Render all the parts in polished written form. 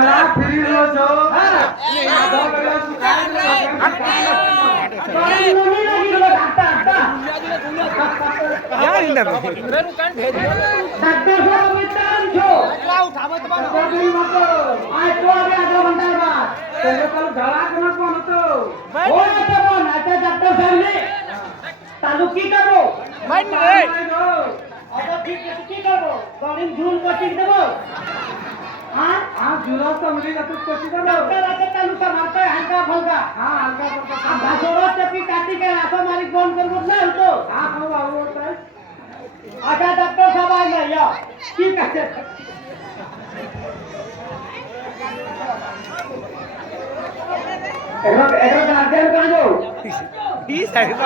चला फ्री लो जो तालुकी करो কি করবো গরিব ঝুল কচি দেবো हाँ जुला समझी जातो कशी का डॉक्टर आके तालुका मारतोय हलका फलका हाँ हलका करता भाषोरा चपी काटी के राखो मालिक बंद करबो नाही होतो हाँ हाँ बाबू होता है आता डॉक्टर साहब आ गए या ठीक आहे एकरा अध्ययन कहाँ जाओ ही साहेब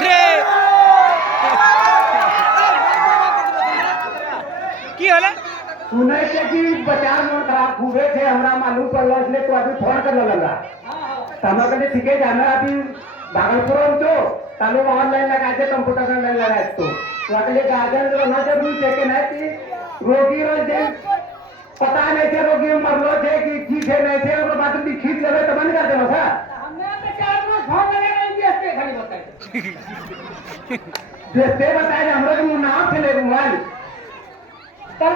रे की होला सुने थे कि बाजार में खराब हुए थे हमरा मालूम पड़लो इसलिए तो अभी फोन करने लगा तमा कहते ठीक है जाना अभी भागलपुर में तो तालु ऑनलाइन लगाते कंप्यूटर ऑनलाइन लगाए तो अगले गार्डन जो ना जरूरी है कि नहीं कि रोगी रो जे पता नहीं थे रोगी मरलो थे कि ठीक है नहीं थे और बात भी खींच लेवे तो बंद कर देना था हमने तो 4 मास फोन लगा नहीं दिया इसके खाली बताए जैसे बताए हमरा के नाम चले मोबाइल तब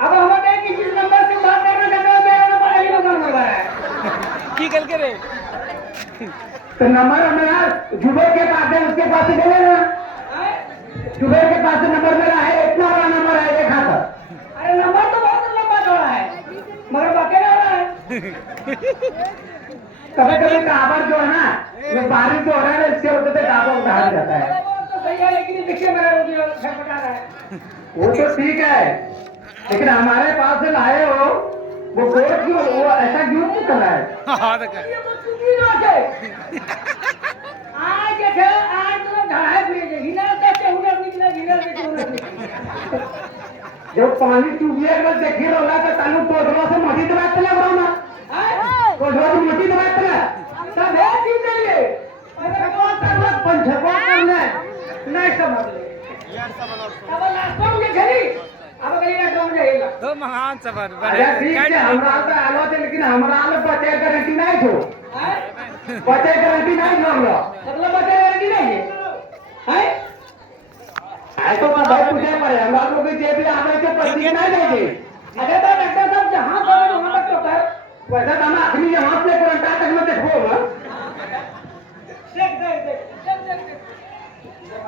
अब हमें कि जिस नंबर से बात करना चाहते हो मेरा नंबर यही नंबर है की कल के रे तो नंबर हमें जुबेर के पास है उसके पास से ले लेना जुबेर के पास नंबर मेरा है इतना बड़ा नंबर है देखा था अरे नंबर तो बहुत लंबा चौड़ा है मगर बाकी रहा है कभी कभी काबर जो है ना ये बारिश जो हो रहा है ना इसके वजह से काबर उठा जाता है वो तो सही है लेकिन देखिए मेरा रोगी छटपटा रहा है वो तो ठीक है लेकिन हमारे पास से लाए हो वो गोर क्यों वो ऐसा क्यों कर रहा है हां तो कर ये तो चुकी ना है आज देखे आज तो ढाई भेज हिला कैसे हुनर निकला हिला कैसे हुनर निकला जब पानी चुबिए अगर देखी रहा तो तालु टोटवा से मोटी दबाई चला रहा ना टोटवा से मोटी दबाई चला सब है चीज नहीं है अरे कौन करना पंचको करना नहीं समझ ले अब लास्ट में खेली अब कहीं ना कौन जाएगा तो महान सबर अरे ठीक है हमरा तो आलो थे लेकिन हमरा आलो बचे गारंटी नहीं छो बचे गारंटी नहीं लो मतलब बचे गारंटी नहीं है हैं ऐसा मैं भाई पूछे पड़े हमरा लोग के जे भी आवे के पति के नहीं देंगे अरे तो डॉक्टर साहब जहां करो वहां तक तो कर वैसा तो हम आखिरी यहाँ से करंटा तक में देखो देख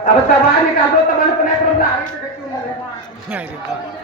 अब तबाह निकाल दो तब अपने पर आगे से देखो